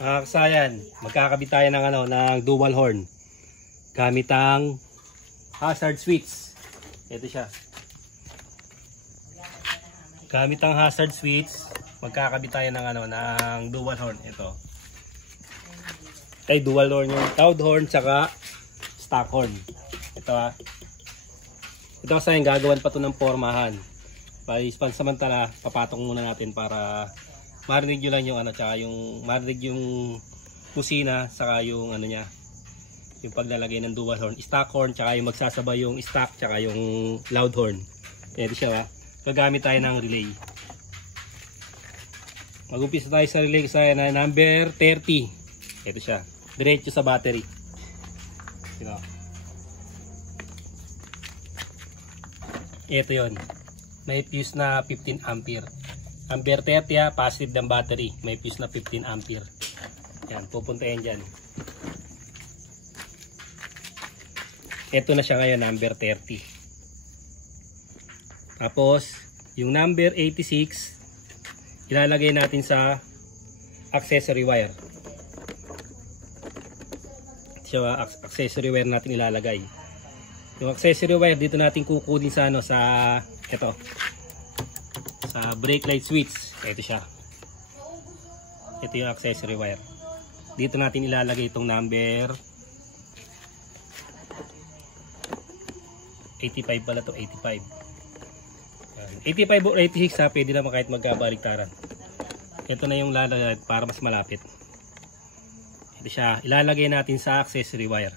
Kasayan, magkakabit tayo ng ng dual horn gamit ang hazard switch. Ito siya. Gamit ang hazard switch, magkakabit tayo ng ng dual horn. Ito. Ay, dual horn yung loud horn tsaka stock horn. Ito Ito kasi gagawan pa to ng formahan. Pansamantala, papatong muna natin para marinig nyo lang yung tsaka yung marinig yung kusina, saka yung niya, yung paglalagay ng dual horn, stock horn, tsaka yung magsasabay yung stock, tsaka yung loud horn. Ito siya. Gagamit tayo ng relay. Mag-umpisa tayo sa relay na number 30. Ito siya. Diretso sa battery. Ito yon. May fuse na 15 ampere. Ampere 30 positive ng battery. May fuse na 15 ampere. Yan, pupuntahin dyan. Ito na siya ngayon, number 30. Tapos, yung number 86, ilalagay natin sa accessory wire. Siya, accessory wire natin ilalagay. Yung accessory wire, dito natin kukunin sa ito. Sa brake light switch. Ito siya. Ito yung accessory wire. Dito natin ilalagay itong number 85 pala to, 85. 85 o 86 pwede naman kahit magkabaliktaran. Ito na yung lalagay para mas malapit. Ito siya. Ilalagay natin sa accessory wire.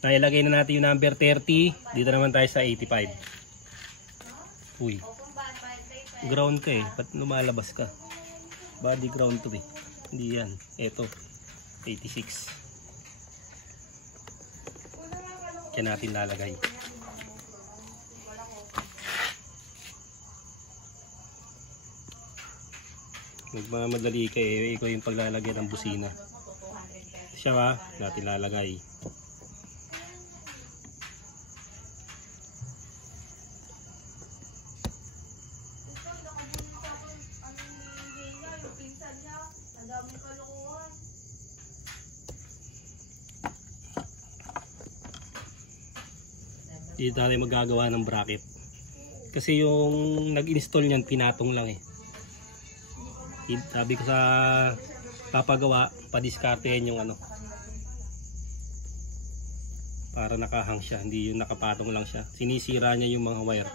Nailagay na natin yung number 30. Dito naman tayo sa 85. Uy. Ground ka ba't lumalabas ka? Body ground to hindi yan. Ito 86. Kaya natin lalagay. Magmamadali ka ikaw yung paglalagay ng busina. Siya natin lalagay. Dito tayo magagawa ng bracket. Kasi yung nag-install niyan pinatong lang Sabi ko sa papagawa, padiskartehin yung para nakahang siya, hindi yung nakapatong lang siya. Sinisira niya yung mga wire.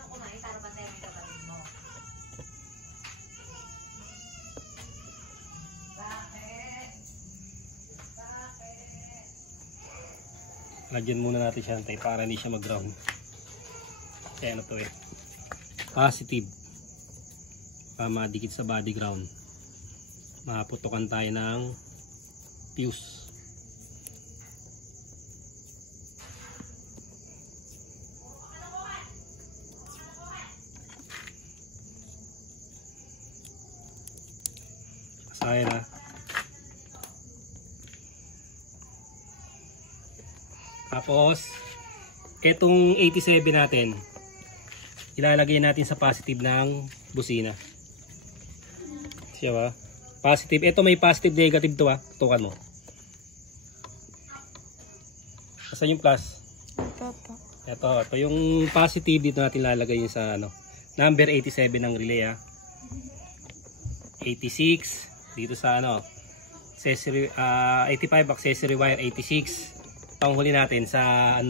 Lagyan muna natin siya para hindi siya mag-ground. Kaya positive. Madikit sa body ground. Maputukan tayo ng fuse. Sayang Tapos, itong 87 natin, ilalagay natin sa positive ng busina. Siya positive. Ito may positive, negative to Tukan mo. Asan yung plus? Ito yung positive dito natin lalagay yung sa number 87 ng relay 86 dito sa accessory 85 accessory wire 86. Panghuli natin sa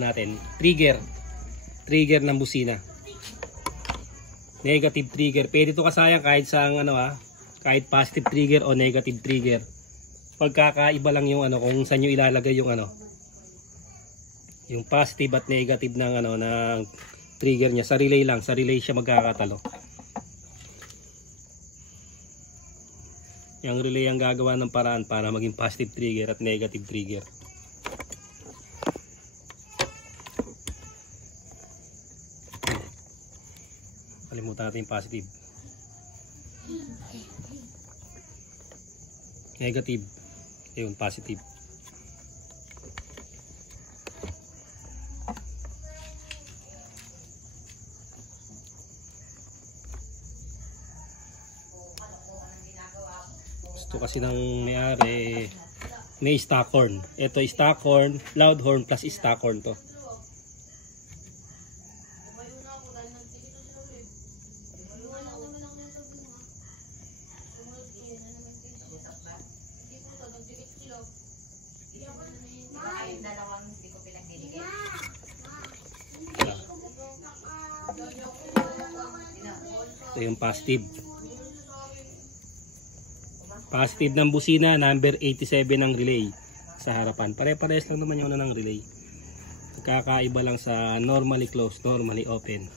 trigger ng busina. Negative trigger. Pwede ito kasayang kahit sa kahit positive trigger o negative trigger. Pagkakaiba lang yung kung saan nyo ilalagay yung yung positive at negative ng ng trigger niya. Sa relay lang, sa relay siya magkakatalo. Yung relay ang gagawa ng paraan para maging positive trigger at negative trigger. Kalimutan natin yung positive. Negative. Ayun, positive. Gusto kasi ng may-ari, may stock horn. Ito stock horn, loud horn plus stock horn to. Ito yung positive. Positive ng busina, number 87 ng relay sa harapan. Pare-pares lang naman yung ng relay. Kakaiba lang sa normally closed, normally open.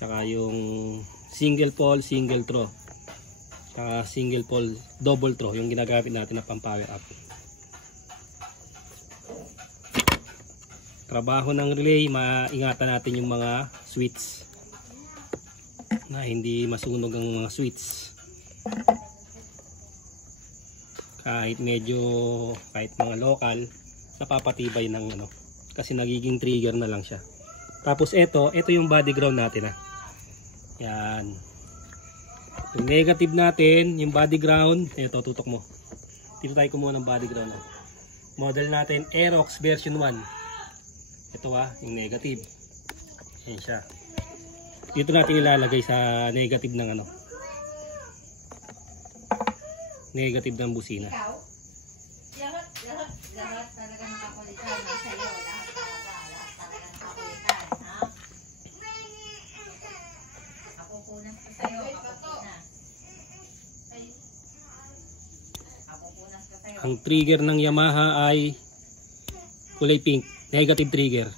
Tsaka yung single pole, single throw. Tsaka single pole, double throw, yung ginagamit natin na pang power up. Trabaho ng relay, maingatan natin yung mga switch na hindi masunog ang mga switch. Kahit mga local, napapatibay ng ano, kasi nagiging trigger na lang siya. Tapos ito yung body ground natin Yan. Yung negative natin, yung body ground, ito tutok mo. Dito tayo kumuha ng body ground. Model natin Aerox version 1. Ito yung negative. Yan siya. Dito natin ilalagay sa negative ng ano. Negative ng busina. Lahat talaga nakakulitan. Sa iyo, lahat talaga nakakulitan. Ha? Akukunan ko sa iyo. Akukunan ko sa iyo. Ang trigger ng Yamaha ay kulay pink. Negative trigger.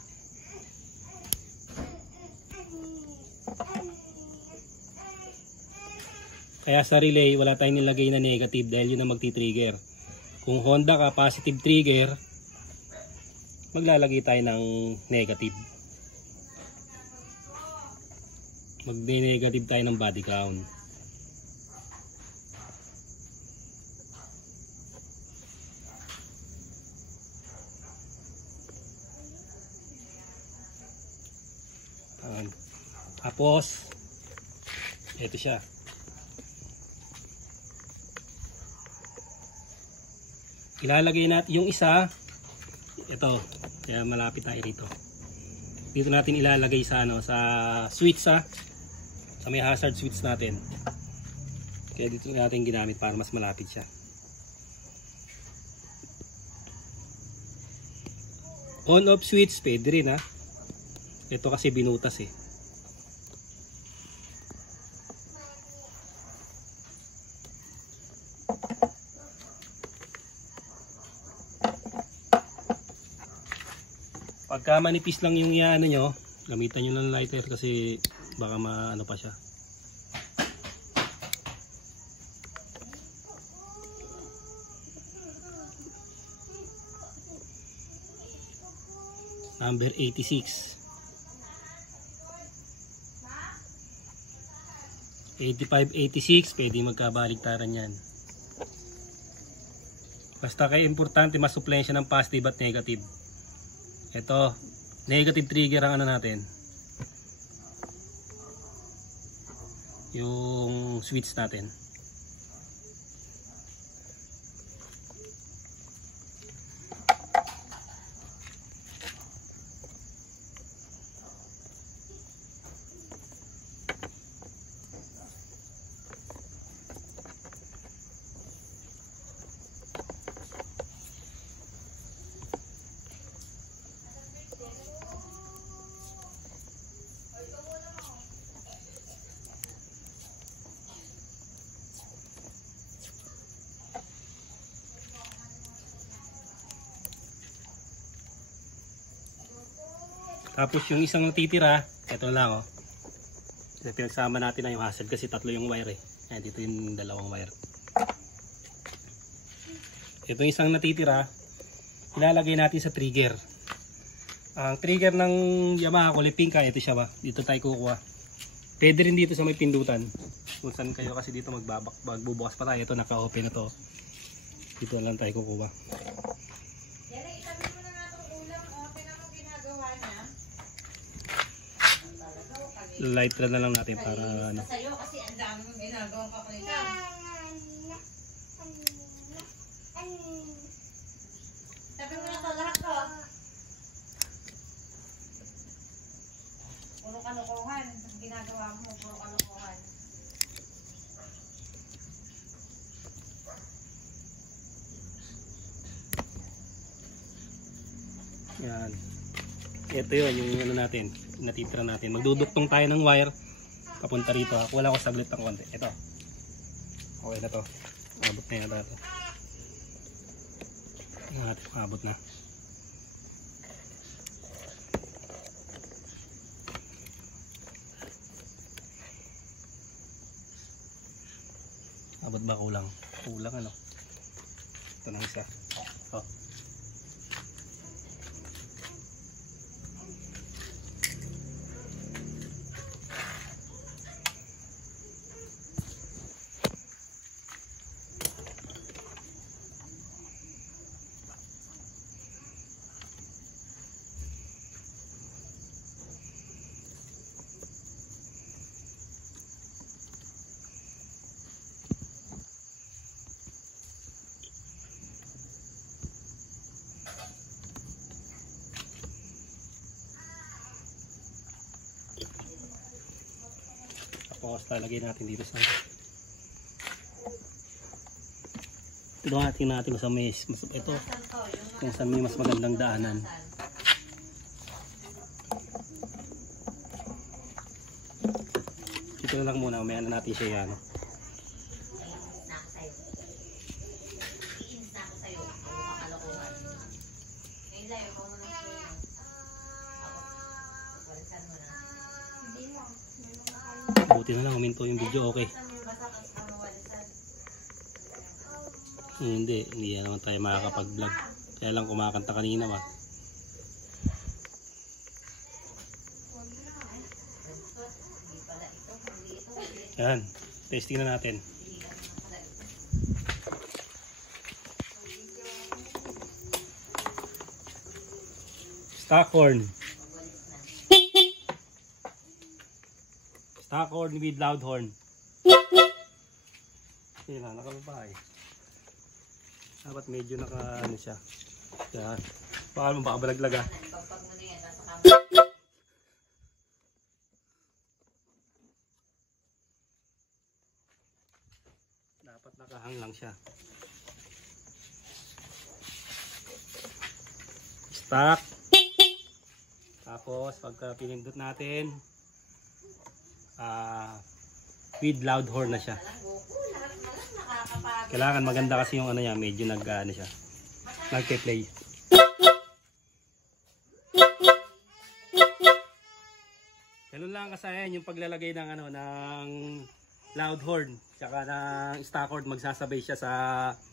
Kaya sa relay, wala tayong nilagay na negative dahil yun ang magti-trigger. Kung Honda ka, positive trigger, maglalagay tayo ng negative. Mag-negative tayo ng body count. Tapos, ito siya. Ilalagay natin yung isa, ito, kaya malapit tayo rito. Dito natin ilalagay sa sa switch sa may hazard switch natin. Kaya dito natin ginamit para mas malapit siya. On off switch pwede rin Ito kasi binutas Pagka manipis lang yung iano nyo, gamitan nyo ng lighter kasi baka maano pa siya. Number 86. 85-86, pwede magkabaligtaran yan. Basta kayo importante masupply siya ng positive at negative. Ito, negative trigger ang ano natin. Yung switch natin. Tapos yung isang natitira, ito lang Pinagsama natin na yung hazard kasi tatlo yung wire Ayan, dito yung dalawang wire. Ito yung isang natitira, ilalagay natin sa trigger. Ang trigger ng Yamaha kulay pink ito siya Dito tayo kukuha. Pwede rin dito sa may pindutan. Kung saan kayo kasi dito magbubukas pa tayo. Ito naka-open na to. Dito lang tayo kukuha. Lighter na lang natin para Sa'yo kasi ang dami mong ginagawang kakulitan. Yan. Ito yun, yung ano natin, natitira natin. Magduduktong tayo ng wire papunta rito. Wala ko saglit ng konti. Ito. Okay na to. Abot na yan natin. Abot na. Abot ba kulang? Kulang ano? Ito na isa. Oh. Tapos lalagay natin dito sa ito natin sa may ito kung saan may mas magandang daanan. Dito na lang muna, umayan na natin siya yan. Buti na lang huminto yung video, okay. Hindi naman tayo makakapag-vlog. Kaya lang kumakanta kanina ba. Yan, testing na natin. Stockhorn. Stockhorn with loud horn. Yan, nakababa eh. Dapat medyo ano siya. Yan. Baka mo baka balaglag ah. Dapat nakahang lang siya. Stock. Tapos pagka pinindot natin with loud horn na siya. Kailangan maganda kasi yung ano niya, medyo ano siya. Nagpe-play. Ganun lang kasayan yung paglalagay ng ano ng loud horn tsaka ng Stockhorn, magsasabay siya sa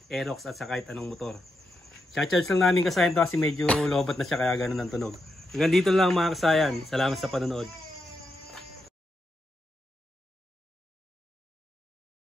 Aerox at sa kahit anong motor. Charge lang namin kasayan to kasi medyo lobat na siya kaya ganun ang tunog. Hanggang dito lang mga kasayan. Salamat sa panonood.